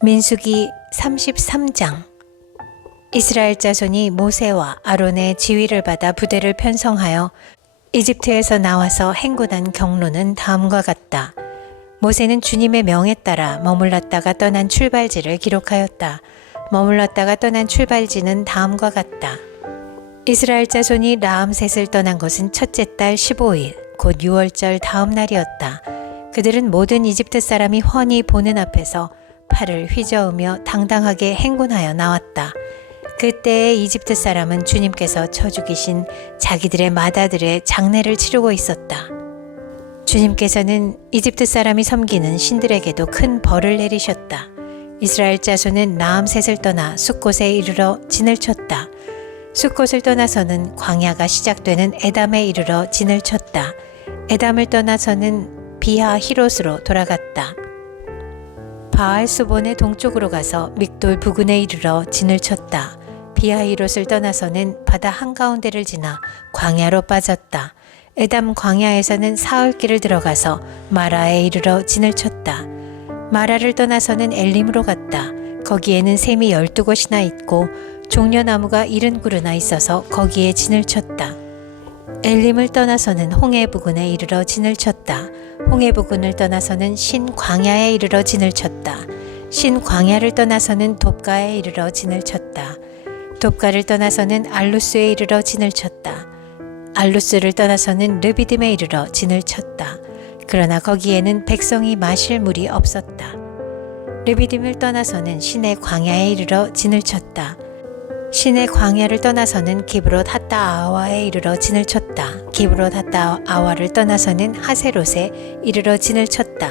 민수기 33장. 이스라엘 자손이 모세와 아론의 지휘를 받아 부대를 편성하여 이집트에서 나와서 행군한 경로는 다음과 같다. 모세는 주님의 명에 따라 머물렀다가 떠난 출발지를 기록하였다. 머물렀다가 떠난 출발지는 다음과 같다. 이스라엘 자손이 라암셋을 떠난 것은 첫째 달 15일, 곧 6월절 다음 날이었다. 그들은 모든 이집트 사람이 훤히 보는 앞에서 팔을 휘저으며 당당하게 행군하여 나왔다. 그때의 이집트 사람은 주님께서 쳐 죽이신 자기들의 맏아들의 장례를 치르고 있었다. 주님께서는 이집트 사람이 섬기는 신들에게도 큰 벌을 내리셨다. 이스라엘 자손은 라암셋을 떠나 숫곳에 이르러 진을 쳤다. 숫곳을 떠나서는 광야가 시작되는 에담에 이르러 진을 쳤다. 에담을 떠나서는 비하 히롯으로 돌아갔다. 바알수본의 동쪽으로 가서 믹돌 부근에 이르러 진을 쳤다. 비하 히롯을 떠나서는 바다 한가운데를 지나 광야로 빠졌다. 에담 광야에서는 사흘길을 들어가서 마라에 이르러 진을 쳤다. 마라를 떠나서는 엘림으로 갔다. 거기에는 샘이 12곳이나 있고 종려나무가 70그루나 있어서 거기에 진을 쳤다. 엘림을 떠나서는 홍해 부근에 이르러 진을 쳤다. 홍해 부근을 떠나서는 신광야에 이르러 진을 쳤다. 신광야를 떠나서는 돕가에 이르러 진을 쳤다. 돕가를 떠나서는 알루스에 이르러 진을 쳤다. 알루스를 떠나서는 르비딤에 이르러 진을 쳤다. 그러나 거기에는 백성이 마실 물이 없었다. 르비딤을 떠나서는 신의 광야에 이르러 진을 쳤다. 신의 광야를 떠나서는 기브롯 핫다아와에 이르러 진을 쳤다. 기브롯 핫다아와를 떠나서는 하세롯에 이르러 진을 쳤다.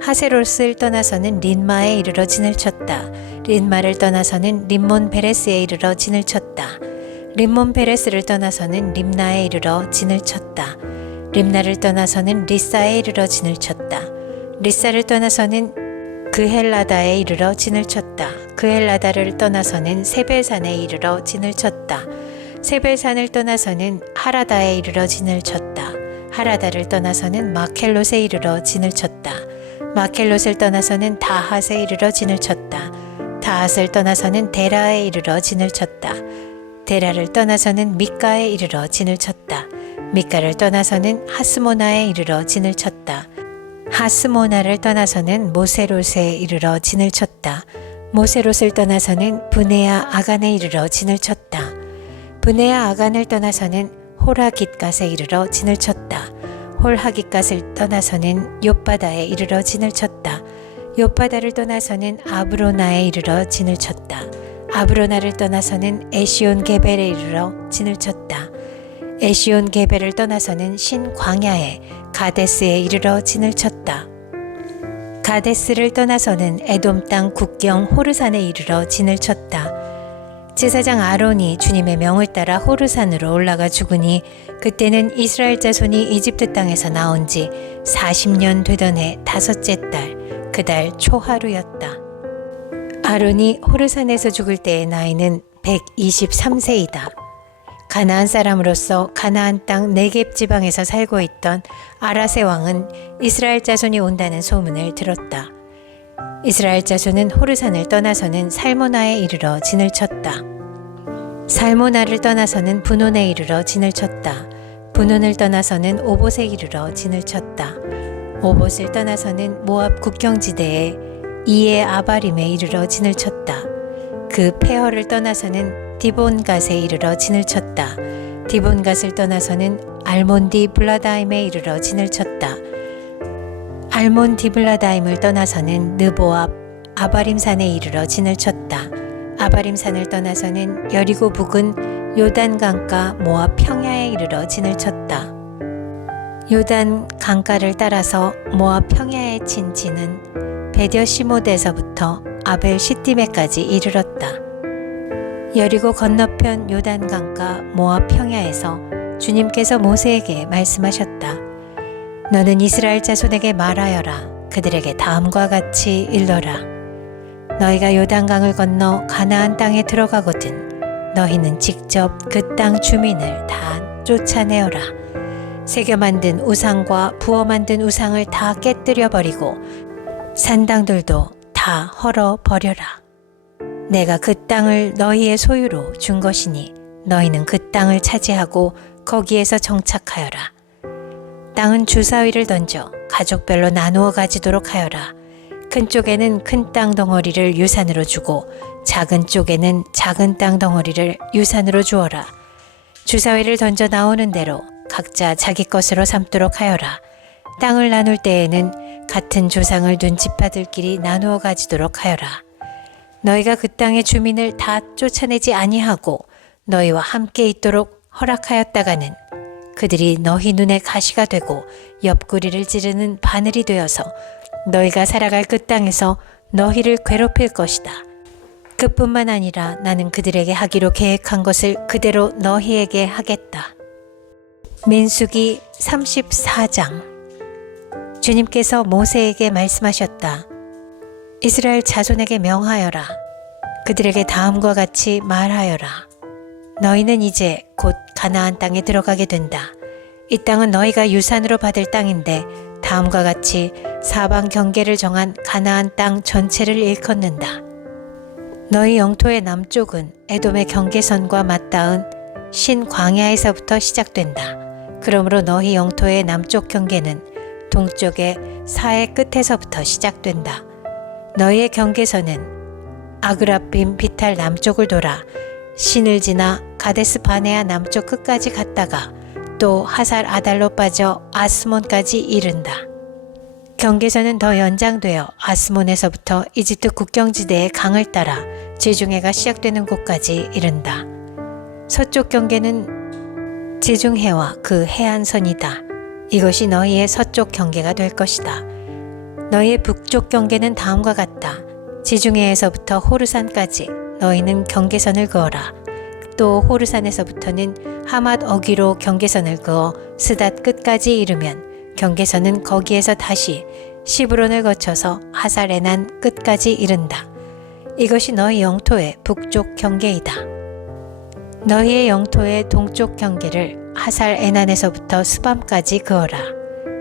하세롯을 떠나서는 린마에 이르러 진을 쳤다. 린마를 떠나서는 림몬 베레스에 이르러 진을 쳤다. 림몬 베레스를 떠나서는 림나에 이르러 진을 쳤다. 림나를 떠나서는 리사에 이르러 진을 쳤다. 리사를 떠나서는 그헬라다에 이르러 진을 쳤다. 그헬라다를 떠나서는 세벨산에 이르러 진을 쳤다. 세벨산을 떠나서는 하라다에 이르러 진을 쳤다. 하라다를 떠나서는 마켈롯에 이르러 진을 쳤다. 마켈롯을 떠나서는 다핫에 이르러 진을 쳤다. 다핫을 떠나서는 데라에 이르러 진을 쳤다. 데라를 떠나서는 미가에 이르러 진을 쳤다. 미가를 떠나서는 하스모나에 이르러 진을 쳤다. 하스모나를 떠나서는 모세롯에 이르러 진을 쳤다. 모세롯을 떠나서는 브네아 아간에 이르러 진을 쳤다. 브네아 아간을 떠나서는 홀하깃갓에 이르러 진을 쳤다. 홀하깃갓을 떠나서는 욥바다에 이르러 진을 쳤다. 욥바다를 떠나서는 아브로나에 이르러 진을 쳤다. 아브로나를 떠나서는 에시온 게벨에 이르러 진을 쳤다. 에시온 게벨을 떠나서는 신광야에 가데스에 이르러 진을 쳤다. 가데스를 떠나서는 에돔 땅 국경 호르산에 이르러 진을 쳤다. 제사장 아론이 주님의 명을 따라 호르산으로 올라가 죽으니 그때는 이스라엘 자손이 이집트 땅에서 나온 지 40년 되던 해 다섯째 달, 그달 초하루였다. 아론이 호르산에서 죽을 때의 나이는 123세이다. 가나안 사람으로서 가나안 땅 네겝 지방에서 살고 있던 아라세 왕은 이스라엘 자손이 온다는 소문을 들었다. 이스라엘 자손은 호르산을 떠나서는 살모나에 이르러 진을 쳤다. 살모나를 떠나서는 분온에 이르러 진을 쳤다. 분온을 떠나서는 오봇에 이르러 진을 쳤다. 오봇을 떠나서는 모압 국경지대에 이에 아바림에 이르러 진을 쳤다. 그 폐허를 떠나서는 디본갓에 이르러 진을 쳤다. 디본갓을 떠나서는 알몬디 블라다임에 이르러 진을 쳤다. 알몬 디블라다임을 떠나서는 느보압 아바림산에 이르러 진을 쳤다. 아바림산을 떠나서는 여리고 북은 요단 강가 모압 평야에 이르러 진을 쳤다. 요단 강가를 따라서 모압 평야에 친 진은 베뎌시못에서부터 아벨 시띠메까지 이르렀다. 여리고 건너편 요단 강가 모압 평야에서 주님께서 모세에게 말씀하셨다. 너는 이스라엘 자손에게 말하여라. 그들에게 다음과 같이 일러라. 너희가 요단강을 건너 가나안 땅에 들어가거든 너희는 직접 그 땅 주민을 다 쫓아내어라. 새겨 만든 우상과 부어 만든 우상을 다 깨뜨려 버리고 산당들도 다 다 헐어 버려라. 내가 그 땅을 너희의 소유로 준 것이니 너희는 그 땅을 차지하고 거기에서 정착하여라. 땅은 주사위를 던져 가족별로 나누어 가지도록 하여라. 큰 쪽에는 큰 땅 덩어리를 유산으로 주고 작은 쪽에는 작은 땅 덩어리를 유산으로 주어라. 주사위를 던져 나오는 대로 각자 자기 것으로 삼도록 하여라. 땅을 나눌 때에는 같은 조상을 둔 지파들끼리 나누어 가지도록 하여라. 너희가 그 땅의 주민을 다 쫓아내지 아니하고 너희와 함께 있도록 허락하였다가는 그들이 너희 눈에 가시가 되고 옆구리를 찌르는 바늘이 되어서 너희가 살아갈 그 땅에서 너희를 괴롭힐 것이다. 그뿐만 아니라 나는 그들에게 하기로 계획한 것을 그대로 너희에게 하겠다. 민수기 34장. 주님께서 모세에게 말씀하셨다. 이스라엘 자손에게 명하여라. 그들에게 다음과 같이 말하여라. 너희는 이제 곧 가나안 땅에 들어가게 된다. 이 땅은 너희가 유산으로 받을 땅인데 다음과 같이 사방 경계를 정한 가나안 땅 전체를 일컫는다. 너희 영토의 남쪽은 에돔의 경계선과 맞닿은 신 광야에서부터 시작된다. 그러므로 너희 영토의 남쪽 경계는 동쪽의 사해 끝에서부터 시작된다. 너희의 경계선은 아그라빔 비탈 남쪽을 돌아 신을 지나 가데스 바네아 남쪽 끝까지 갔다가 또 하살 아달로 빠져 아스몬까지 이른다. 경계선은 더 연장되어 아스몬에서부터 이집트 국경지대의 강을 따라 지중해가 시작되는 곳까지 이른다. 서쪽 경계는 지중해와 그 해안선이다. 이것이 너희의 서쪽 경계가 될 것이다. 너희의 북쪽 경계는 다음과 같다. 지중해에서부터 호르산까지 너희는 경계선을 그어라. 또 호르산에서부터는 하맛 어귀로 경계선을 그어 스닷 끝까지 이르면 경계선은 거기에서 다시 시브론을 거쳐서 하살 에난 끝까지 이른다. 이것이 너희 영토의 북쪽 경계이다. 너희의 영토의 동쪽 경계를 하살 에난에서부터 스밤까지 그어라.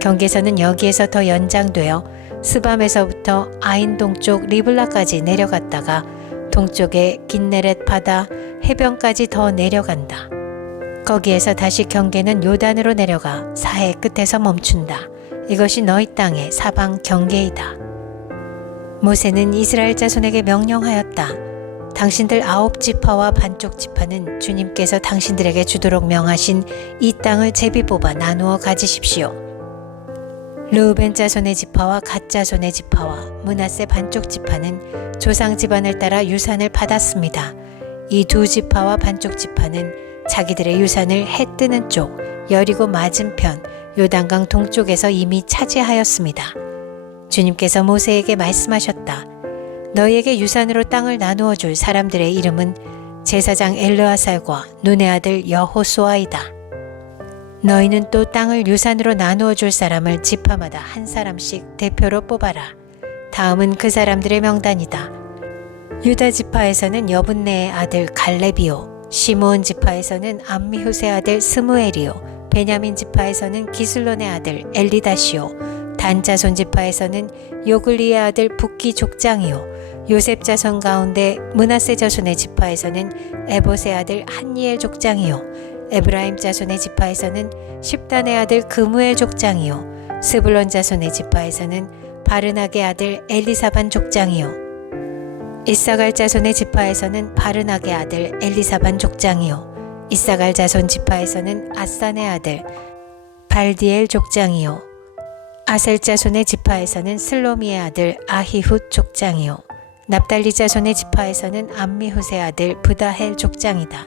경계선은 여기에서 더 연장되어 스밤에서부터 아인 동쪽 리블라까지 내려갔다가 동쪽의 긴네렛 바다 해변까지 더 내려간다. 거기에서 다시 경계는 요단으로 내려가 사해 끝에서 멈춘다. 이것이 너희 땅의 사방 경계이다. 모세는 이스라엘 자손에게 명령하였다. 당신들 9지파와 반쪽 지파는 주님께서 당신들에게 주도록 명하신 이 땅을 제비 뽑아 나누어 가지십시오. 르우벤 자손의 지파와 갓 자손의 지파와 므낫세 반쪽 지파는 조상 집안을 따라 유산을 받았습니다. 이 두 지파와 반쪽 지파는 자기들의 유산을 해 뜨는 쪽 여리고 맞은편 요단강 동쪽에서 이미 차지하였습니다. 주님께서 모세에게 말씀하셨다. 너희에게 유산으로 땅을 나누어 줄 사람들의 이름은 제사장 엘르아살과 눈의 아들 여호수아이다. 너희는 또 땅을 유산으로 나누어 줄 사람을 지파마다 한 사람씩 대표로 뽑아라. 다음은 그 사람들의 명단이다. 유다 지파에서는 여분네의 아들 갈렙이요, 시므온 지파에서는 암미후세 아들 스무엘이요, 베냐민 지파에서는 기슬론의 아들 엘리다시요, 단 자손 지파에서는 요글리의 아들 붓기 족장이요, 요셉 자손 가운데 므낫세 자손의 지파에서는 에봇의 아들 한니엘 족장이요, 에브라임 자손의 지파에서는 십단의 아들 그무엘 족장이요, 스불론 자손의 지파에서는 바르낙의 아들 엘리사반 족장이요, 이사갈 자손의 지파에서는 바르낙의 아들 엘리사반 족장이요, 이사갈 자손 지파에서는 아산의 아들 발디엘 족장이요, 아셀 자손의 지파에서는 슬로미의 아들 아히훗 족장이요, 납달리 자손의 지파에서는 암미후세 아들 부다헬 족장이다.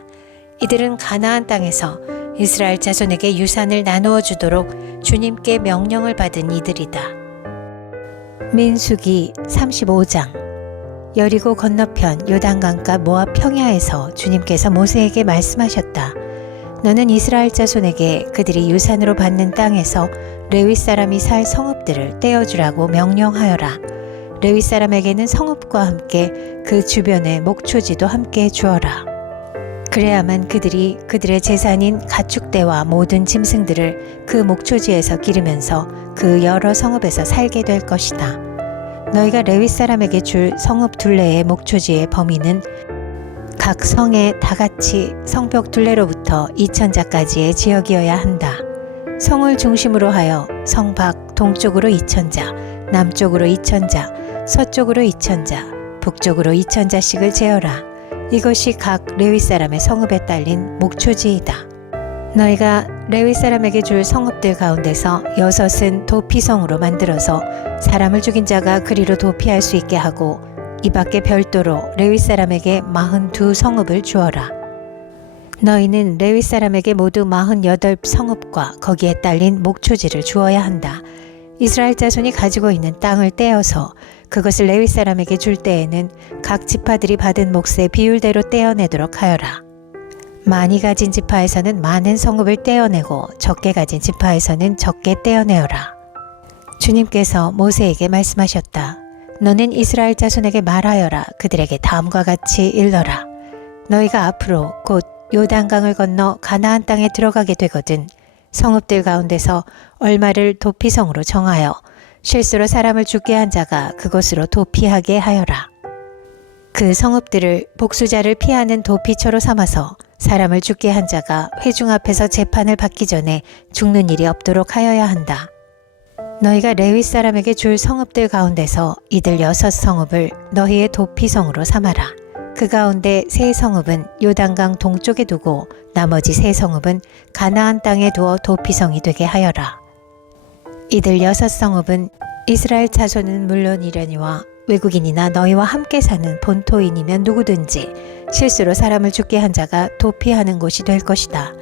이들은 가나안 땅에서 이스라엘 자손에게 유산을 나누어 주도록 주님께 명령을 받은 이들이다. 민수기 35장. 여리고 건너편 요단강가 모압 평야에서 주님께서 모세에게 말씀하셨다. 너는 이스라엘 자손에게 그들이 유산으로 받는 땅에서 레위 사람이 살 성읍들을 떼어주라고 명령하여라. 레위 사람에게는 성읍과 함께 그 주변의 목초지도 함께 주어라. 그래야만 그들이 그들의 재산인 가축대와 모든 짐승들을 그 목초지에서 기르면서 그 여러 성읍에서 살게 될 것이다. 너희가 레위 사람에게 줄 성읍 둘레의 목초지의 범위는 각 성에 다같이 성벽 둘레로부터 2,000자까지의 지역이어야 한다. 성을 중심으로 하여 성 밖 동쪽으로 2,000자, 남쪽으로 2,000자, 서쪽으로 2,000자, 북쪽으로 2,000자씩을 재어라. 이것이 각 레위 사람의 성읍에 딸린 목초지이다. 너희가 레위 사람에게 줄 성읍들 가운데서 6은 도피성으로 만들어서 사람을 죽인 자가 그리로 도피할 수 있게 하고 이 밖에 별도로 레위 사람에게 42 성읍을 주어라. 너희는 레위 사람에게 모두 48 성읍과 거기에 딸린 목초지를 주어야 한다. 이스라엘 자손이 가지고 있는 땅을 떼어서 그것을 레위 사람에게 줄 때에는 각 지파들이 받은 몫의 비율대로 떼어내도록 하여라. 많이 가진 지파에서는 많은 성읍을 떼어내고 적게 가진 지파에서는 적게 떼어내어라. 주님께서 모세에게 말씀하셨다. 너는 이스라엘 자손에게 말하여라. 그들에게 다음과 같이 일러라. 너희가 앞으로 곧 요단강을 건너 가나안 땅에 들어가게 되거든 성읍들 가운데서 얼마를 도피성으로 정하여 실수로 사람을 죽게 한 자가 그곳으로 도피하게 하여라. 그 성읍들을 복수자를 피하는 도피처로 삼아서 사람을 죽게 한 자가 회중 앞에서 재판을 받기 전에 죽는 일이 없도록 하여야 한다. 너희가 레위 사람에게 줄 성읍들 가운데서 이들 6성읍을 너희의 도피성으로 삼아라. 그 가운데 3성읍은 요단강 동쪽에 두고 나머지 3성읍은 가나안 땅에 두어 도피성이 되게 하여라. 이들 6성읍은 이스라엘 자손은 물론이려니와 외국인이나 너희와 함께 사는 본토인이면 누구든지 실수로 사람을 죽게 한 자가 도피하는 곳이 될 것이다.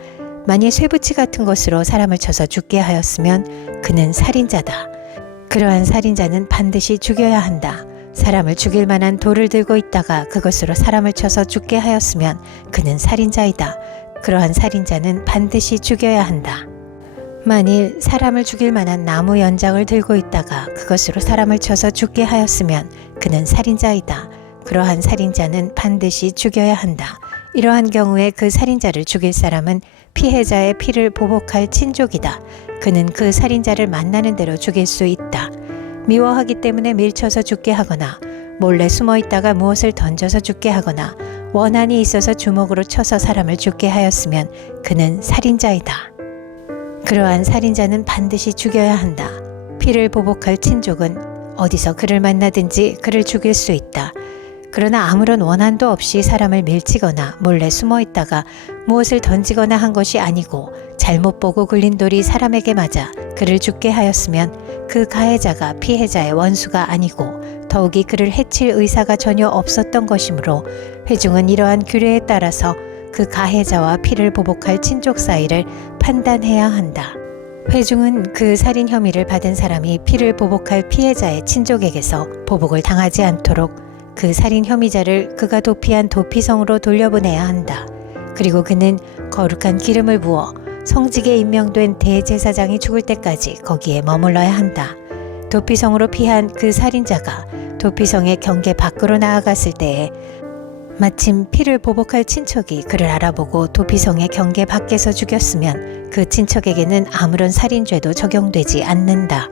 만일 쇠붙이 같은 것으로 사람을 쳐서 죽게 하였으면 그는 살인자다. 그러한 살인자는 반드시 죽여야 한다. 사람을 죽일 만한 돌을 들고 있다가 그것으로 사람을 쳐서 죽게 하였으면 그는 살인자이다. 그러한 살인자는 반드시 죽여야 한다. 만일 사람을 죽일 만한 나무 연장을 들고 있다가 그것으로 사람을 쳐서 죽게 하였으면 그는 살인자이다. 그러한 살인자는 반드시 죽여야 한다. 이러한 경우에 그 살인자를 죽일 사람은 피해자의 피를 보복할 친족이다. 그는 그 살인자를 만나는 대로 죽일 수 있다. 미워하기 때문에 밀쳐서 죽게 하거나 몰래 숨어 있다가 무엇을 던져서 죽게 하거나 원한이 있어서 주먹으로 쳐서 사람을 죽게 하였으면 그는 살인자이다. 그러한 살인자는 반드시 죽여야 한다. 피를 보복할 친족은 어디서 그를 만나든지 그를 죽일 수 있다. 그러나 아무런 원한도 없이 사람을 밀치거나 몰래 숨어 있다가 무엇을 던지거나 한 것이 아니고 잘못 보고 굴린 돌이 사람에게 맞아 그를 죽게 하였으면 그 가해자가 피해자의 원수가 아니고 더욱이 그를 해칠 의사가 전혀 없었던 것이므로 회중은 이러한 규례에 따라서 그 가해자와 피를 보복할 친족 사이를 판단해야 한다. 회중은 그 살인 혐의를 받은 사람이 피를 보복할 피해자의 친족에게서 보복을 당하지 않도록 그 살인 혐의자를 그가 도피한 도피성으로 돌려보내야 한다. 그리고 그는 거룩한 기름을 부어 성직에 임명된 대제사장이 죽을 때까지 거기에 머물러야 한다. 도피성으로 피한 그 살인자가 도피성의 경계 밖으로 나아갔을 때에 마침 피를 보복할 친척이 그를 알아보고 도피성의 경계 밖에서 죽였으면 그 친척에게는 아무런 살인죄도 적용되지 않는다.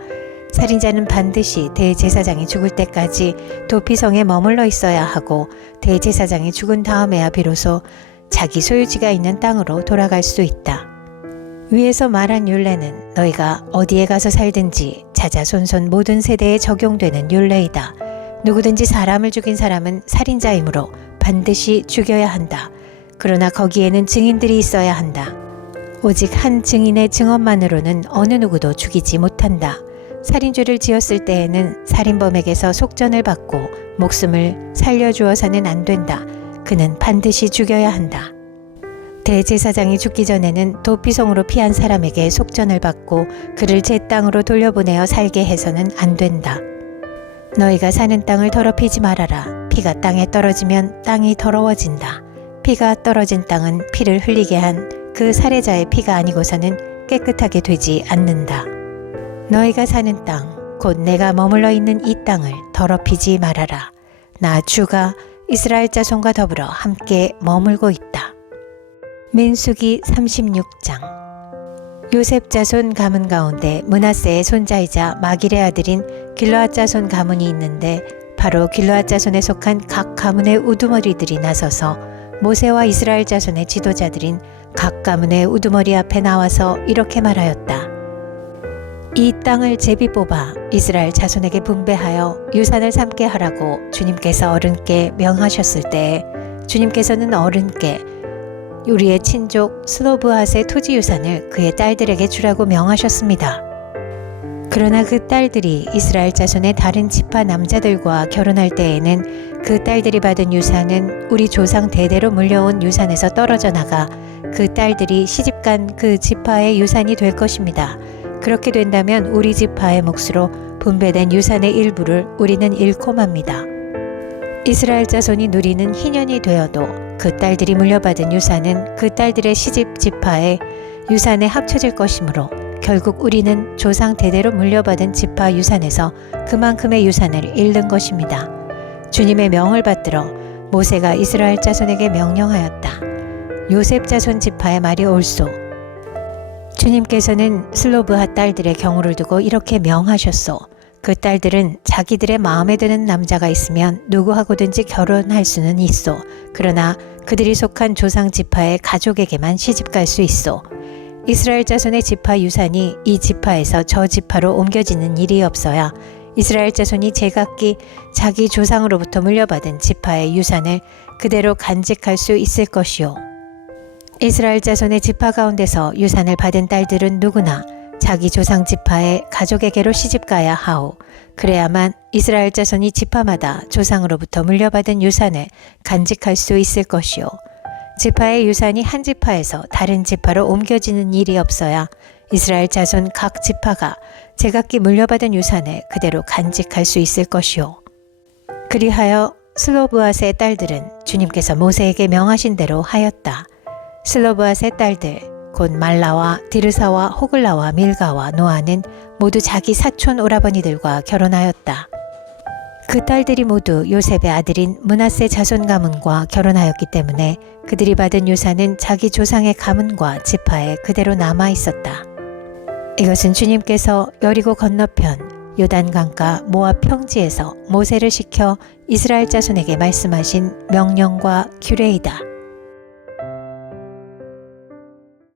살인자는 반드시 대제사장이 죽을 때까지 도피성에 머물러 있어야 하고 대제사장이 죽은 다음에야 비로소 자기 소유지가 있는 땅으로 돌아갈 수 있다. 위에서 말한 율례는 너희가 어디에 가서 살든지 자자손손 모든 세대에 적용되는 율례이다. 누구든지 사람을 죽인 사람은 살인자이므로 반드시 죽여야 한다. 그러나 거기에는 증인들이 있어야 한다. 오직 한 증인의 증언만으로는 어느 누구도 죽이지 못한다. 살인죄를 지었을 때에는 살인범에게서 속전을 받고 목숨을 살려주어서는 안 된다. 그는 반드시 죽여야 한다. 대제사장이 죽기 전에는 도피성으로 피한 사람에게 속전을 받고 그를 제 땅으로 돌려보내어 살게 해서는 안 된다. 너희가 사는 땅을 더럽히지 말아라. 피가 땅에 떨어지면 땅이 더러워진다. 피가 떨어진 땅은 피를 흘리게 한 그 살해자의 피가 아니고서는 깨끗하게 되지 않는다. 너희가 사는 땅, 곧 내가 머물러 있는 이 땅을 더럽히지 말아라. 나 주가 이스라엘 자손과 더불어 함께 머물고 있다. 민수기 36장. 요셉 자손 가문 가운데 므낫세의 손자이자 마길의 아들인 길르앗 자손 가문이 있는데 바로 길르앗 자손에 속한 각 가문의 우두머리들이 나서서 모세와 이스라엘 자손의 지도자들인 각 가문의 우두머리 앞에 나와서 이렇게 말하였다. 이 땅을 제비 뽑아 이스라엘 자손에게 분배하여 유산을 삼게 하라고 주님께서 어른께 명하셨을 때에 주님께서는 어른께 우리의 친족 스로브핫의 토지 유산을 그의 딸들에게 주라고 명하셨습니다. 그러나 그 딸들이 이스라엘 자손의 다른 지파 남자들과 결혼할 때에는 그 딸들이 받은 유산은 우리 조상 대대로 물려온 유산에서 떨어져 나가 그 딸들이 시집간 그 지파의 유산이 될 것입니다. 그렇게 된다면 우리 지파의 몫으로 분배된 유산의 일부를 우리는 잃고 맙니다. 이스라엘 자손이 누리는 희년이 되어도 그 딸들이 물려받은 유산은 그 딸들의 시집 지파의 유산에 합쳐질 것이므로 결국 우리는 조상 대대로 물려받은 지파 유산에서 그만큼의 유산을 잃는 것입니다. 주님의 명을 받들어 모세가 이스라엘 자손에게 명령하였다. 요셉 자손 지파의 말이 옳소. 주님께서는 슬로브핫 딸들의 경우를 두고 이렇게 명하셨소. 그 딸들은 자기들의 마음에 드는 남자가 있으면 누구하고든지 결혼할 수는 있소. 그러나 그들이 속한 조상 지파의 가족에게만 시집갈 수 있소. 이스라엘 자손의 지파 유산이 이 지파에서 저 지파로 옮겨지는 일이 없어야 이스라엘 자손이 제각기 자기 조상으로부터 물려받은 지파의 유산을 그대로 간직할 수 있을 것이요. 이스라엘 자손의 지파 가운데서 유산을 받은 딸들은 누구나 자기 조상 지파의 가족에게로 시집가야 하오. 그래야만 이스라엘 자손이 지파마다 조상으로부터 물려받은 유산을 간직할 수 있을 것이요. 지파의 유산이 한 지파에서 다른 지파로 옮겨지는 일이 없어야 이스라엘 자손 각 지파가 제각기 물려받은 유산을 그대로 간직할 수 있을 것이요. 그리하여 슬로브핫의 딸들은 주님께서 모세에게 명하신 대로 하였다. 슬로브핫의 딸들 곧 말라와 디르사와 호글라와 밀가와 노아는 모두 자기 사촌 오라버니들과 결혼하였다. 그 딸들이 모두 요셉의 아들인 므낫세 자손 가문과 결혼하였기 때문에 그들이 받은 유산은 자기 조상의 가문과 지파에 그대로 남아 있었다. 이것은 주님께서 여리고 건너편 요단강가 모압 평지에서 모세를 시켜 이스라엘 자손에게 말씀하신 명령과 규례이다.